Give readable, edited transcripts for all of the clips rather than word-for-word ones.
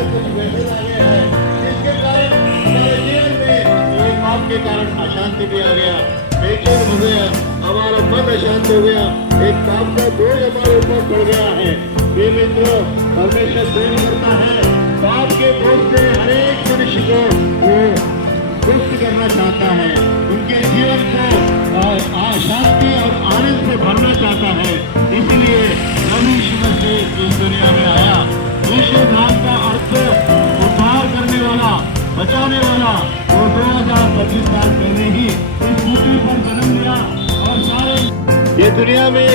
में कुछ वैसे आगे है जिसके कारण हमारे जीवन में एक पाप के कारण अशांति भी आ गया, बेचैन हो गया, हमारा मन अशांत हो गया, एक पाप का बोझ हमारे ऊपर पड़ गया है। ये मित्रों, परमेश्वर प्रेम करता है, पाप के बोझ से हर एक मनुष्य को वो मुक्त करना चाहता है, उनके जीवन को शांति और आनंद से भरना चाहता है। इसलिए प्रभु यीशु मसीह इस दुनिया में आया। यीशु नाम का अर्थ उद्धार करने वाला, बचाने वाला। वो 2025 साल पहले ही इस पृथ्वी पर जन्म लिया और सारे ये दुनिया में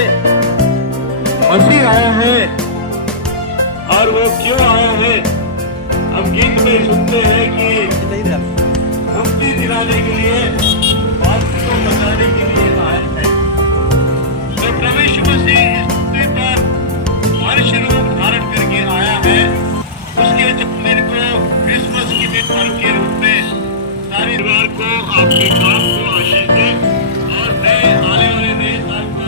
मसीह आया है। और वो क्यों आया है, हम गीत में सुनते हैं कि मुक्ति दिलाने के लिए, पाप को बचाने के लिए आया है। तो प्रभु यीशु मसीह इस पृथ्वी पर मनुष्य रूप धारण करके आया है। उसके जन्मदिन को क्रिसमस के दिन पर्व के रूप में सारे परिवार को, आपके काम को आशीष दे और नए आने वाले नए साल को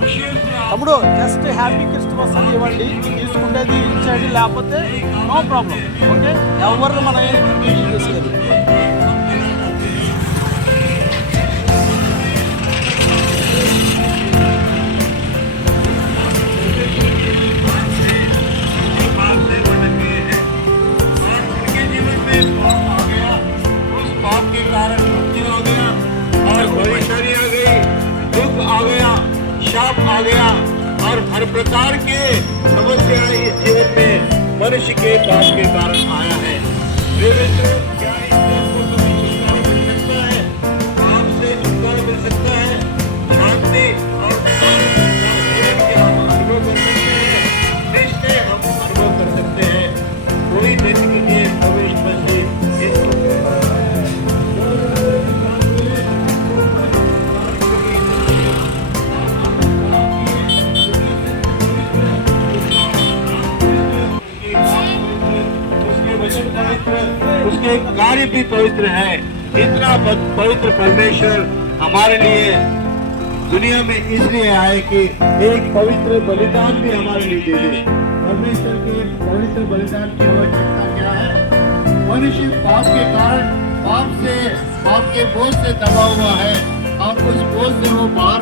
खुशियों से తమ్ముడు జస్ట్ హ్యాపీ క్రిస్మస్ అని ఇవ్వండి, తీసుకునేది ఇచ్చేది, లేకపోతే నో ప్రాబ్లం. ఓకే, ఎవరు మన చేసేది. शाप आ गया और हर प्रकार के समस्याएं इस जीवन में मनुष्य के पाप के कारण आया है। क्या इसको कभी छुटकारा मिल सकता है? पाप से छुटकारा मिल सकता है, शांति और जीवन के हम अनुभव कर सकते हैं, निश्चय हम अनुभव कर सकते हैं। कोई दिन के लिए प्रवेश मसीह उसके कार्य भी पवित्र है। इतना पवित्र परमेश्वर हमारे लिए दुनिया में इसलिए आए कि एक पवित्र बलिदान भी हमारे लिए दे दे। परमेश्वर के पवित्र बलिदान की आवश्यकता क्या है? मनुष्य पाप के कारण, पाप के बोझ से दबा हुआ है और उस बोझ से वो बाहर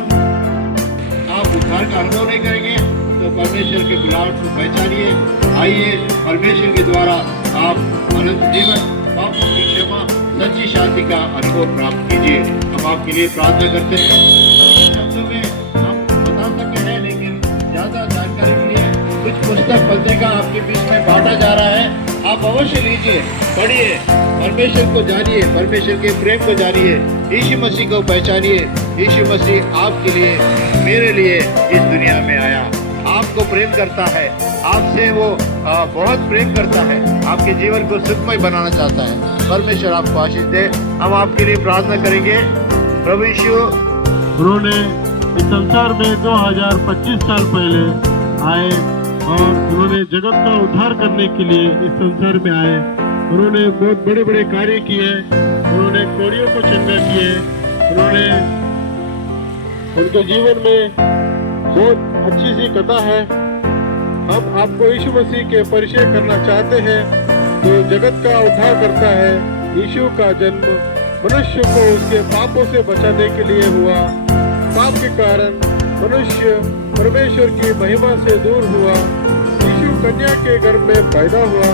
आप उद्धार का अनुभव नहीं करेंगे तो परमेश्वर के बुलाहट को पहचानिए। आइए परमेश्वर के द्वारा आप अनंत जीवन, पापों की क्षमा, सच्ची शांति का अनुभव प्राप्त कीजिए। हम आपके लिए प्रार्थना करते हैं। शब्दों में हम बता सकते हैं, लेकिन ज्यादा जानकारी के लिए कुछ पुस्तक पत्रिका आपके बीच में बांटा जा रहा है, आप अवश्य लीजिए, पढ़िए, परमेश्वर को जानिए, परमेश्वर के प्रेम को जानिए, यीशु मसीह को पहचानिए। यीशु मसीह आपके लिए, मेरे लिए इस दुनिया में आया, आपको प्रेम करता है, आपसे वो बहुत प्रेम करता है, आपके जीवन को सुखमय बनाना चाहता है। परमेश्वर आपको आशीष दे। हम आपके लिए प्रार्थना करेंगे। प्रभु यीशु उन्होंने इस संसार में 2025 साल पहले आए और उन्होंने जगत का उद्धार करने के लिए इस संसार में आए। उन्होंने बहुत बड़े बड़े कार्य किए, उन्होंने कोड़ियों को चंगा किए, उन्होंने उनके जीवन में बहुत अच्छी सी कथा है। हम आपको यीशु मसीह के परिचय करना चाहते हैं जो जगत का उद्धार करता है। यीशु का जन्म मनुष्य को उसके पापों से बचाने के लिए हुआ। पाप के कारण मनुष्य परमेश्वर की महिमा से दूर हुआ। यीशु कन्या के गर्भ में पैदा हुआ।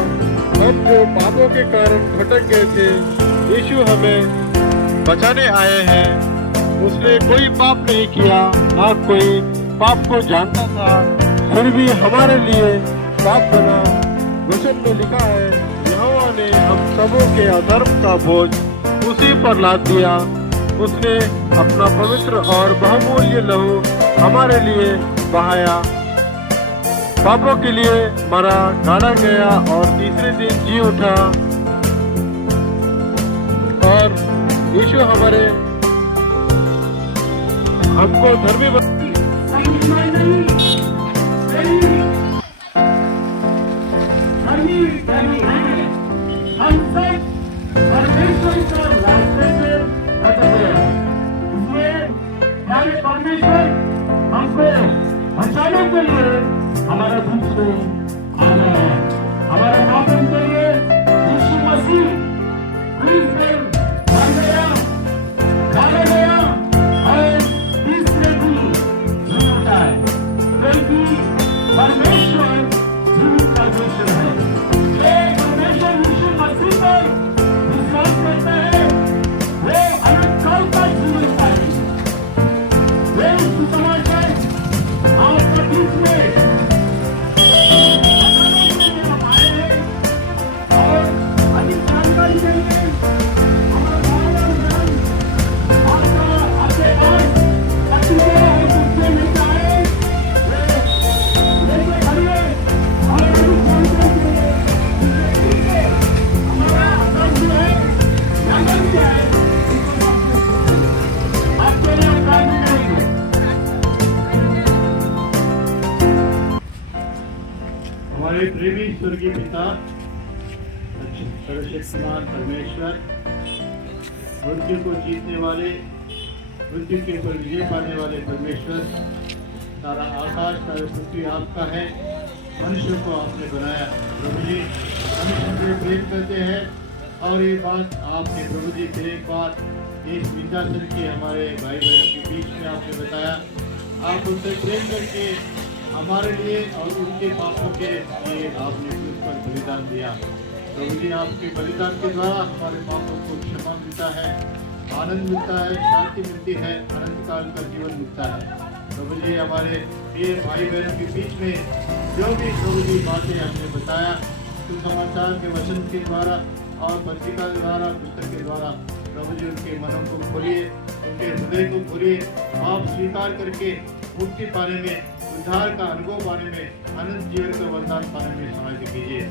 हम जो पापों के कारण भटक गए थे, यीशु हमें बचाने आए हैं। उसने कोई पाप नहीं किया, ना कोई पाप को जानता था, फिर भी हमारे लिए पाप बना। वचन में लिखा है, यहोवा ने हम सबों के अधर्म का बोझ उसी पर लाद दिया। उसने अपना पवित्र और बहुमूल्य लहू हमारे लिए बहाया, पापों के लिए मरा, गाड़ा गया और तीसरे दिन जी उठा। और यीशु हमको धर्मी परमेश्वर हमको बचाने के लिए हमारा दुख से आ गया है, हमारे पापों के लिए स्वर्गीय पिता सर्वशक्तिमान परमेश्वर, मृत्यु को जीतने वाले, मृत्यु के ऊपर विजय पाने वाले परमेश्वर, सारा आकाश सारा पृथ्वी आपका है, मनुष्य को आपने बनाया। प्रभु जी मनुष्य से प्रेम करते हैं और ये बात आपने प्रभु जी फिर एक बार इस विंध्याचल के हमारे भाई बहनों के बीच में आपने बताया, आप उनसे प्रेम करके हमारे लिए और उनके पापों के लिए आपने उस पर बलिदान दिया। प्रभु जी आपके बलिदान के द्वारा हमारे पापों को क्षमा मिलता है, आनंद मिलता है, शांति मिलती है, अनंत काल का जीवन मिलता है। प्रभु जी हमारे प्रिय भाई बहनों के बीच में जो भी प्रभु जी बातें हमने बताया, सुसमाचार के वचन के द्वारा और पत्रिका के द्वारा, पुस्तक के द्वारा, प्रभु जी उनके मनों को खोलिए, उनके हृदय को खोलिए, आप स्वीकार करके मुक्ति पाने में, उद्धार का अनुभव पाने में, अनंत जीवन का वरदान पाने में सहायता कीजिए।